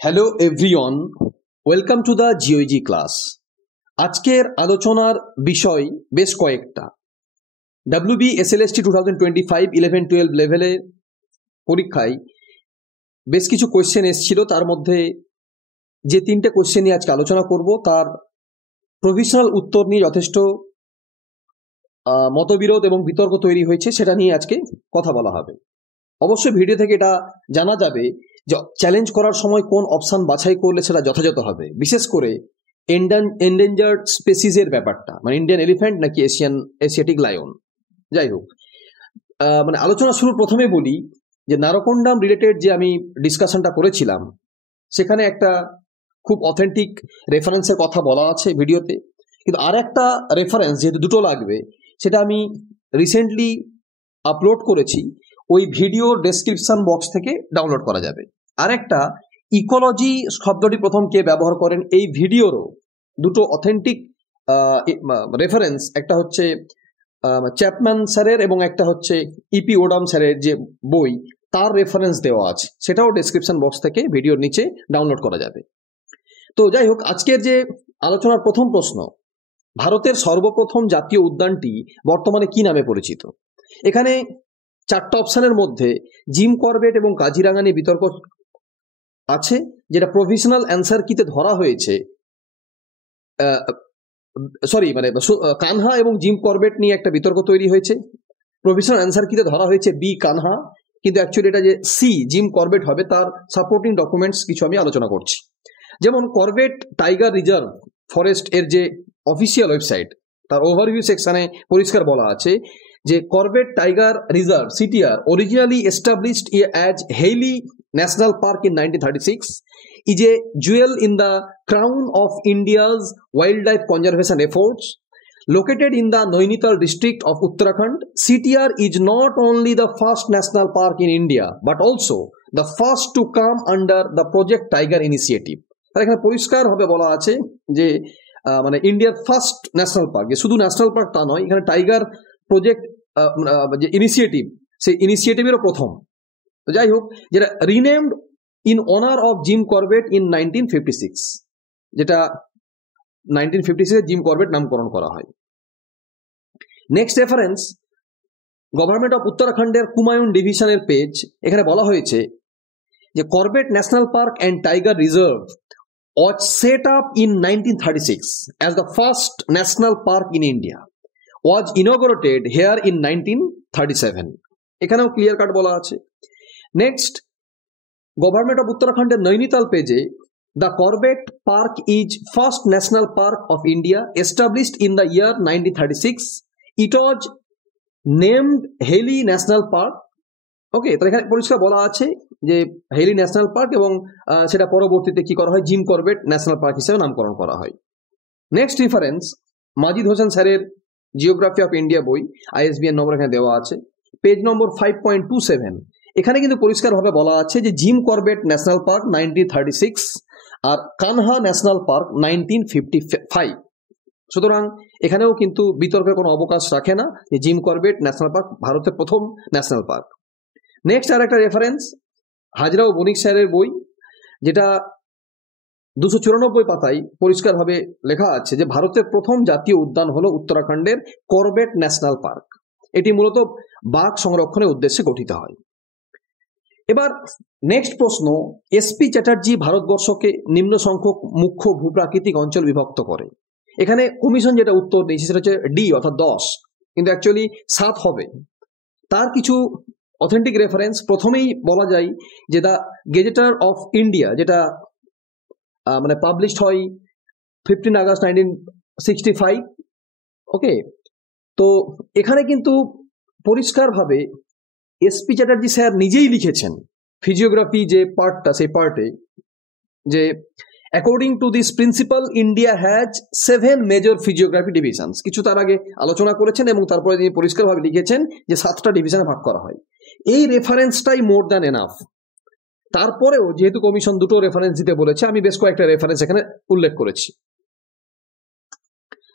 Hello everyone, welcome to the geog class. আজকের আলোচনার বিষয় বেশ কয়েকটা। ডাব্লিউবি এসএলএসটি 2025 11-12 লেভেলের পরীক্ষায় বেশ কিছু কোয়েশ্চেন এসেছিল। তার মধ্যে যে তিনটে কোয়েশ্চেন নিয়ে আজকে আলোচনা করব তার প্রভিশনাল উত্তর নিয়ে যথেষ্ট মতবিরোধ এবং বিতর্ক তৈরি হয়েছে, সেটা নিয়ে আজকে কথা বলা হবে। অবশ্যই ভিডিও থেকে এটা জানা যাবে যে চ্যালেঞ্জ করার সময় কোন অপশন বাছাই করলে সেটা যথাযথ হবে, বিশেষ করে এন্ডেঞ্জার্ড স্পেসিসের ব্যাপারটা, মানে ইন্ডিয়ান এলিফ্যান্ট নাকি এশিয়াটিক লায়ন। যাই হোক, মানে আলোচনা শুরুর প্রথমে বলি যে নারকোন্ডাম রিলেটেড যে আমি ডিসকাশনটা করেছিলাম সেখানে একটা খুব অথেন্টিক রেফারেন্সের কথা বলা আছে ভিডিওতে, কিন্তু আর একটা রেফারেন্স যেহেতু দুটো লাগবে সেটা আমি রিসেন্টলি আপলোড করেছি, ওই ভিডিও ডেসক্রিপশন বক্স থেকে ডাউনলোড করা যাবে। আর একটা ইকোলজি শব্দটি প্রথম কে ব্যবহার করেন এই ভিডিওরও দুটো অথেন্টিক রেফারেন্স, একটা হচ্ছে চ্যাপম্যান স্যারের এবং একটা হচ্ছে ইপি ওডাম স্যারের যে বই, তার রেফারেন্স দেওয়া আছে, সেটাও ডেসক্রিপশন বক্স থেকে ভিডিওর নিচে ডাউনলোড করা যাবে। তো যাই হোক, আজকের যে আলোচনার প্রথম প্রশ্ন, ভারতের সর্বপ্রথম জাতীয় উদ্যানটি বর্তমানে কি নামে পরিচিত? এখানে চারটা অপশনের মধ্যে জিম করবেট এবং কাজিরাঙ্গা নিয়ে বিতর্ক আছে, যেটা প্রভিশনাল অ্যান্সার কিতে ধরা হয়েছে। মানে কানহা এবং জিম করবেট নিয়ে একটা বিতর্ক তৈরি হয়েছে। প্রভিশনাল অ্যান্সার কিতে ধরা হয়েছে বি কানহা, কিন্তু অ্যাকচুয়ালি এটা যে সি জিম করবেট হবে তার সাপোর্টিং ডকুমেন্টস কিছু আমি আলোচনা করছি। যেমন করবেট টাইগার রিজার্ভ ফরেস্ট এর যে অফিসিয়াল ওয়েবসাইট, তার ওভারভিউ সেকশনে পরিষ্কার বলা আছে যে Corbett tiger reserve CTR originally established as Hailey National Park in 1936 is a jewel in the crown of India's wildlife conservation efforts. Located in the Nainital district of Uttarakhand, CTR is not only the first national park in India but also the first to come under the Project Tiger initiative. তার এখানে পরিষ্কারভাবে বলা আছে যে মানে ইন্ডিয়ার first national park, যে শুধু ন্যাশনাল পার্ক তা নয়, এখানে টাইগার প্রজেক্ট যে ইনিশিয়েটিভ, সেই ইনিশিয়েটিভেরও প্রথম। তো যাই হোক, যেটা renamed in honour of Jim Corbett in 1956, যেটা 1956 জিম করবেট নামকরণ করা হয়। নেক্সট রেফারেন্স, গভর্নমেন্ট অফ উত্তরাখণ্ডের কুমায়ুন ডিভিশনের পেজ, এখানে বলা হয়েছে যে Corbett national park and tiger reserve was set up in 1936 as the first national park in India, was inaugurated here in 1937. এখানেও ক্লিয়ার কাট বলা আছে। নেক্সট, গভর্নমেন্ট অফ উত্তরাখণ্ডের নৈনিতাল পেজে, the Corbett Park is first national park of India established in the year 1936. It was named Hailey National Park. ওকে, তো এখানে পরিষ্কার বলা আছে যে হেলি ন্যাশনাল পার্ক, এবং সেটা পরবর্তীতে কি করা হয়, জিম করবেট ন্যাশনাল পার্ক হিসেবে নামকরণ করা হয়। নেক্সট রেফারেন্স, মাজিদ হোসেন স্যারের জিওগ্রাফি অফ ইন্ডিয়া বই, আইএসবিএন নম্বর এখানে দেওয়া আছে, পেজ নম্বর 5.27। এখানে কিন্তু পরিষ্কারভাবে বলা আছে যে জিম করবেট ন্যাশনাল পার্ক 1936 আর কানহা ন্যাশনাল পার্ক 1955। সুতরাং এখানেও কিন্তু বিতর্কের কোনো অবকাশ রাখে না যে জিম করবেট ন্যাশনাল পার্ক ভারতের প্রথম ন্যাশনাল পার্ক। নেক্সট আর একটা রেফারেন্স, হাজরা ও বণিক স্যারের বই, যেটা 294 পাতায় পরিষ্কারভাবে লেখা আছে যে ভারতের প্রথম জাতীয় উদ্যান হলো উত্তরাখণ্ডের করবেট ন্যাশনাল পার্ক। এটি মূলত বাঘ সংরক্ষণের উদ্দেশ্যে গঠিত হয়। এবার নেক্সট প্রশ্ন, এসপি চ্যাটার্জি ভারতবর্ষকে নিম্ন সংখ্যক মুখ্য ভূপ্রাকৃতিক অঞ্চল বিভক্ত করে। এখানে কমিশন যেটা উত্তর দিয়েছে সেটা হচ্ছে ডি অর্থাৎ 10, কিন্তু অ্যাকচুয়ালি 7 হবে। তার কিছু অথেন্টিক রেফারেন্স প্রথমেই বলা যায় যে দ্য গেজেটার অফ ইন্ডিয়া, যেটা মানে পাবলিশড হয় 15 আগস্ট 1965। ওকে, তো এখানে কিন্তু পরিষ্কারভাবে এসপি চ্যাটার্জি স্যার নিজেই লিখেছেন ফিজিওগ্রাফি যে পার্টটা, সেই পার্টে যে according to this principal India has 7 major physiography divisions. কিছু তার আগে আলোচনা করেছেন এবং তারপরে তিনি পরিষ্কারভাবে লিখেছেন যে 7টা ডিভিশনে ভাগ করা হয়। এই রেফারেন্সটাই মোর দ্যান এনাফ। তারপরেও যেহেতু কমিশন দুটো রেফারেন্স দিতে বলেছে, আমি বেশ কয়েকটা রেফারেন্স এখানে উল্লেখ করেছি।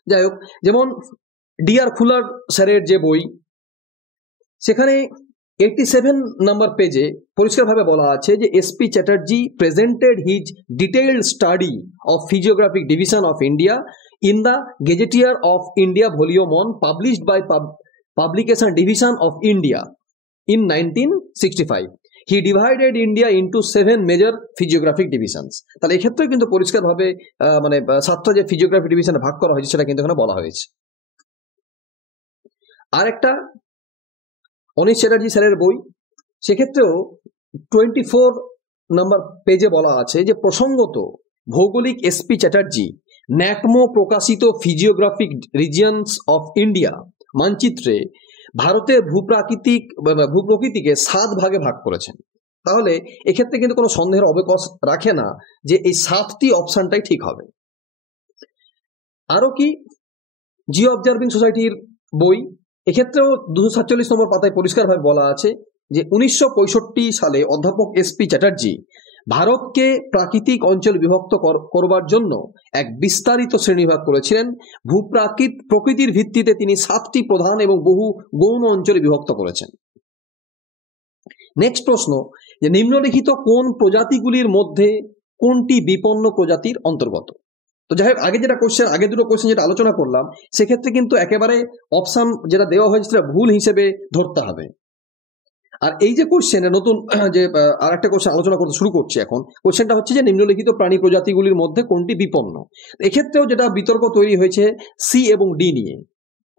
যাই হোক, যেমন ডিআর খুলার স্যারের যে বই, সেখানে 87 নম্বর পেজে পরিষ্কারভাবে বলা আছে যে SP Chatterjee presented his detailed study of physiographic division of India in the gazetteer of India volume 1 published by publication division of India in 1965. He divided India into 7 major physiographic divisions. তাহলে এক্ষেত্রে কিন্তু পরিষ্কারভাবে মানে 7টা যে ফিজিওগ্রাফি ডিভিশনে ভাগ করা হয়েছে সেটা কিন্তু এখানে বলা হয়েছে। আর একটা অনিশ চ্যাটার্জি স্যারের বই, সেক্ষেত্রেও 24 নম্বর পেজে বলা আছে যে প্রসঙ্গত ভৌগোলিক এসপি চ্যাটার্জি ন্যাকমো প্রকাশিত ফিজিওগ্রাফিক রিজিয়নস অফ ইন্ডিয়া মানচিত্রে ভারতের ভূপ্রকৃতিকে 7 ভাগে ভাগ করেছেন। তাহলে এক্ষেত্রে কিন্তু কোনো সন্দেহের অবকাশ রাখে না যে এই 7টি অপশনটাই ঠিক হবে। আরো কি, জিও অবজার্ভিং সোসাইটির বই, এক্ষেত্রেও 247 নম্বর পাতায় পরিষ্কারভাবে বলা আছে যে 1965 সালে অধ্যাপক এসপি চ্যাটার্জি ভারতকে প্রাকৃতিক অঞ্চল বিভক্ত করবার জন্য এক বিস্তারিত শ্রেণীভাগ করেছিলেন। প্রকৃতির ভিত্তিতে তিনি 7টি প্রধান এবং বহু গৌণ অঞ্চলে বিভক্ত করেছেন। নেক্সট প্রশ্ন, যে নিম্নলিখিত কোন প্রজাতিগুলির মধ্যে কোনটি বিপন্ন প্রজাতির অন্তর্গত? তো যাই হোক, আগে দুটো কোশ্চেন যেটা আলোচনা করলাম সেক্ষেত্রে কিন্তু একেবারে অপশন যেটা দেওয়া হয়েছে সেটা ভুল হিসেবে ধরতে হবে। আর এই যে কোশ্চেনে নতুন যে আর একটা কোশ্চেন আলোচনা করতে শুরু করছি এখন, কোশ্চেনটা হচ্ছে যে নিম্নলিখিত প্রাণী প্রজাতিগুলির মধ্যে কোনটি বিপন্ন। এক্ষেত্রেও যেটা বিতর্ক তৈরি হয়েছে সি এবং ডি নিয়ে।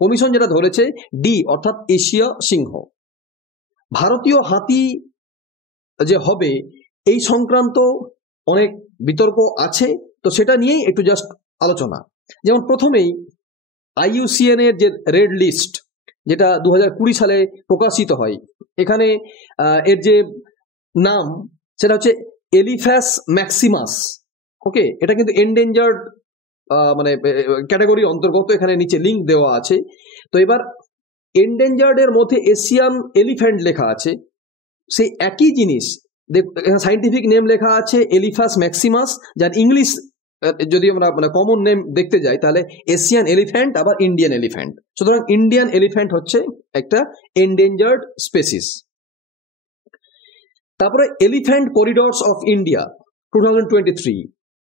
কমিশন যেটা ধরেছে ডি অর্থাৎ এশীয় সিংহ। ভারতীয় হাতি যে হবে এই সংক্রান্ত অনেক বিতর্ক আছে, তো সেটা নিয়েই একটু জাস্ট আলোচনা। যেমন প্রথমেই IUCN এর যে রেড লিস্ট যেটা 2020 সালে প্রকাশিত হয়, এখানে এর যে নাম সেটা হচ্ছে এলিফ্যাস ম্যাক্সিমাস। ওকে, এটা কিন্তু এন্ডেঞ্জার্ড মানে ক্যাটাগরির অন্তর্গত, এখানে নিচে লিঙ্ক দেওয়া আছে। তো এবার এন্ডেঞ্জার্ড এর মধ্যে এশিয়ান এলিফ্যান্ট লেখা আছে, সেই একই জিনিস সাইন্টিফিক নেম লেখা আছে এলিফ্যাস ম্যাক্সিমাস, যার ইংলিশ যদি আমরা মানে কমন নেম দেখতে যাই তাহলে এশিয়ান এলিফ্যান্ট আবার ইন্ডিয়ান এলিফ্যান্ট। সুতরাং ইন্ডিয়ান এলিফ্যান্ট হচ্ছে একটা এন্ডেঞ্জার্ড স্পেসিস। তারপরে এলিফ্যান্ট করিডোরস অফ ইন্ডিয়া 2023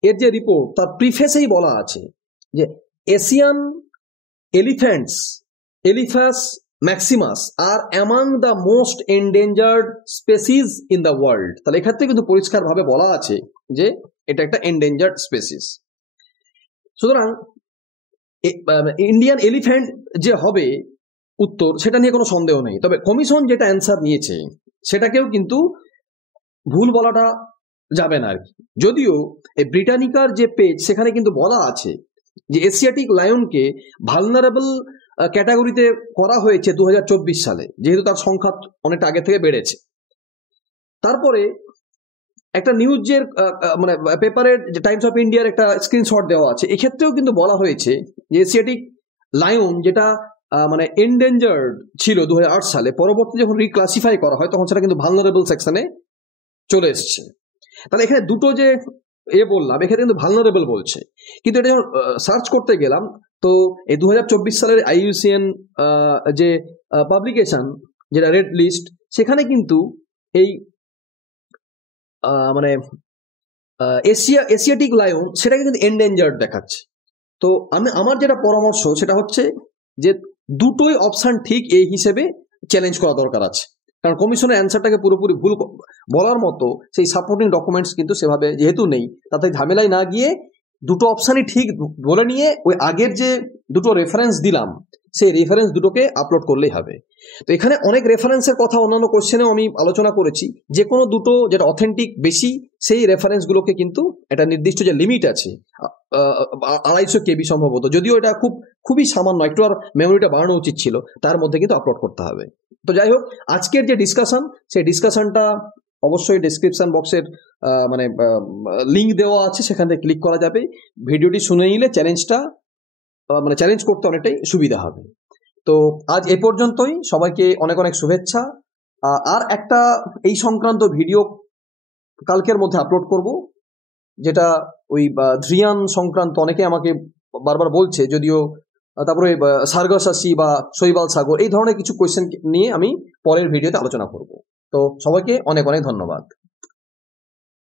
এর যে রিপোর্ট, তার প্রিফেসেই বলা আছে যে Asian elephants elephas maximus are among the most endangered species in the world. তাহলে এক্ষেত্রে কিন্তু পরিষ্কারভাবে বলা আছে যে এটা একটা এন্ডেঞ্জার্ড স্পেসিস। সুতরাং ইন্ডিয়ান এলিফ্যান্ট যে হবে উত্তর, সেটা নিয়ে কোনো সন্দেহ নেই। তবে কমিশন যেটা অ্যান্সার নিয়েছে সেটাকেও কিন্তু ভুল বলাটা যাবে না আর কি। যদিও এই ব্রিটানিকার যে পেজ সেখানে কিন্তু বলা আছে যে এশিয়াটিক লায়নকে ভালনারেবল ক্যাটাগরিতে করা হয়েছে 2024 সালে, যেহেতু তার সংখ্যা অনেকটা আগে থেকে বেড়েছে। তারপরে একটা নিউজের মানে পেপারের যে টাইমস অফ ইন্ডিয়ার একটা স্ক্রিনশট দেওয়া আছে, এক্ষেত্রেও কিন্তু বলা হয়েছে যে এশিয়াটিক লায়ন যেটা মানে এন্ডেঞ্জার্ড ছিল 2008 সালে, পরবর্তী যখন রিক্লাসিফাই করা হয় তখন সেটা কিন্তু ভালনারেবল সেকশনে চলে এসছে। তাহলে এখানে দুটো যে বললাম, এখানে কিন্তু ভালনারেবল বলছে, কিন্তু এটা যখন সার্চ করতে গেলাম তো এই 2024 সালের IUCN যে পাবলিকেশন যেটা রেড লিস্ট, সেখানে কিন্তু এই মানে এশিয়াটিক লায়ন সেটাকে কিন্তু এন্ডেঞ্জার্ড দেখাচ্ছে। তো আমার যেটা পরামর্শ সেটা হচ্ছে যে দুটোই অপশন ঠিক এই হিসেবে চ্যালেঞ্জ করা দরকার আছে, কারণ কমিশনের অ্যান্সারটাকে পুরোপুরি ভুল বলার মতো সেই সাপোর্টিং ডকুমেন্টস কিন্তু সেভাবে যেহেতু নেই, তাতে ঝামেলায় না গিয়ে দুটো অপশানই ঠিক বলে নিয়ে ওই আগের যে দুটো রেফারেন্স দিলাম সেই রেফারেন্স দুটোকে আপলোড করলেই হবে। তো এখানে অনেক রেফারেন্সের কথা অন্যান্য কোশ্চেনেও আমি আলোচনা করেছি, যে কোনো দুটো যেটা অথেন্টিক বেশি সেই রেফারেন্সগুলোকে কিন্তু একটা নির্দিষ্ট যে লিমিট আছে 250 KB সম্ভবত, যদিও এটা খুবই সামান্য, একটু আর মেমোরিটা বাড়ানো উচিত ছিল, তার মধ্যে কিন্তু আপলোড করতে হবে। তো যাই হোক, আজকের যে ডিসকাশন সেই ডিসকাশনটা অবশ্যই ডেসক্রিপশন বক্সের মানে লিঙ্ক দেওয়া আছে, সেখান থেকে ক্লিক করা যাবে। ভিডিওটি শুনে নিলে চ্যালেঞ্জ করতে অনেকটাই সুবিধা হবে। তো আজ এ পর্যন্তই, সবাইকে অনেক অনেক শুভেচ্ছা। আর একটা এই সংক্রান্ত ভিডিও কালকের মধ্যে আপলোড করব, যেটা ওই ধ্রিয়ান সংক্রান্ত, অনেকে আমাকে বারবার বলছে, যদিও তারপরে সার্গাসাসি বা শৈবাল সাগর, এই ধরনের কিছু কোয়েশ্চেন নিয়ে আমি পরের ভিডিওতে আলোচনা করব। তো সবাইকে অনেক অনেক ধন্যবাদ।